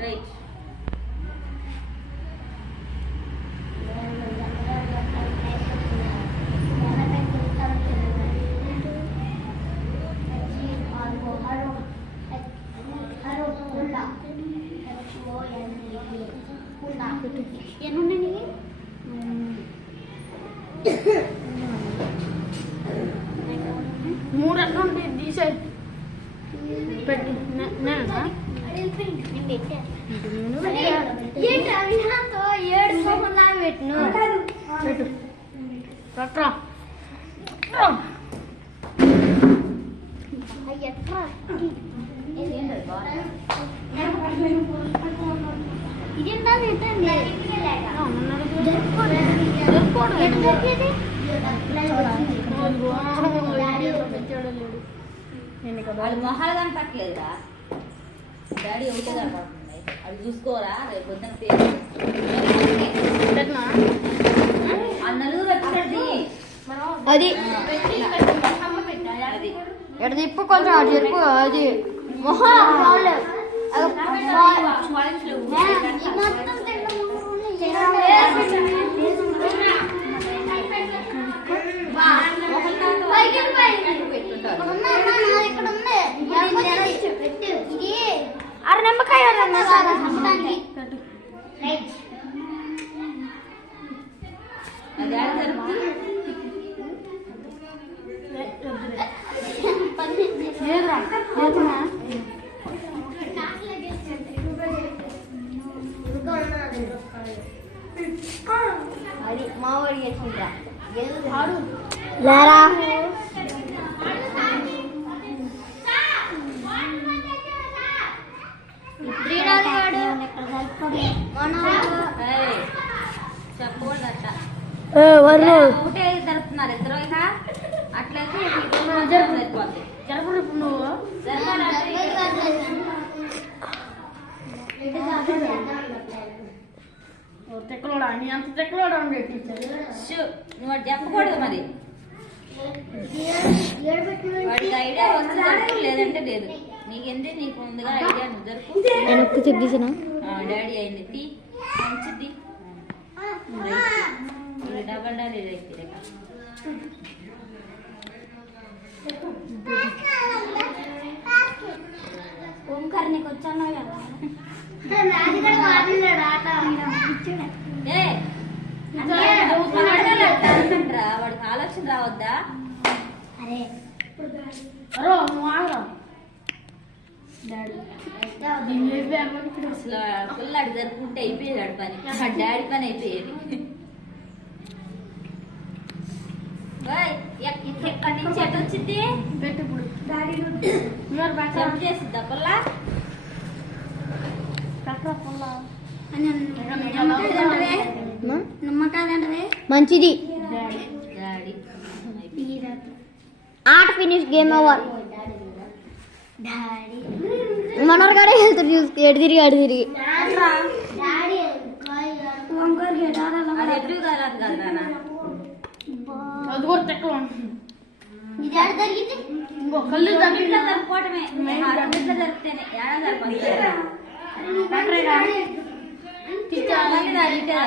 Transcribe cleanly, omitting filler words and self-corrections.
Right. ఎన్నున్నాయి మూడు account తీసే పెట్టి ఇదేంటా వాళ్ళు మొహాలు కనపట్లేదురా. డాడీ ఒకటే కనపడుతుంది. అది చూసుకోరా రేపు పొద్దున ఆ నలుగురు వచ్చినది అది అది ఎడ తిప్పు కొంచెం అటు చెప్పు అది మొహం అర నిమ్మకాయ అది మావాడి చేసుకుంటా లేరా చెప్పకూడదట. వర్రు ఒకటే జరుపుతున్నారు ఇద్దరు. ఇక అట్లయితే సరిపోద్ది. జరపడు నువ్వు తెక్కలోడా నీ అంత తెక్కలోడా ఉండే నువ్వు వాడు చెప్పకూడదు మరి. వాడికి ఐడియా వస్తే జరుపు, లేదంటే లేదు. నీకెందుకు నీకు ముందుగా ఐడియా నువ్వు జరుపు. డాడీ అయింది టీ మంచిది. Double daddy right. ఓంకార్ నీకు వచ్చాను కదా వాడికి ఆలోచన రావద్దా? అరే అసలు పిల్లాడు జరుపుకుంటే అయిపోయాడు పని. డాడీ పని అయిపోయేది. ఎక్కడి నుంచి ఎటు వచ్చింది జంప్ చేసిద్దా పుల్ల? నమ్మకాదంటే మంచిది. డాడీ ఆట ఫినిష్ గేమ్ ఓవర్. డాడీ మనోరు కూడా వెళ్తారు చూస్తే ఎడు తిరిగి అడు తిరిగి డాడీ ఓంకార్ అది ఎప్పుడు కాదు కదా నాన్న. అది కూడా తెక్కలు ఇది ఆడ జరిగింది ఇంకో కళ్ళు ఇట్లా జరుపుకోవటమే. ఇట్లా జరిపితేనే ఏడా జరపాలి.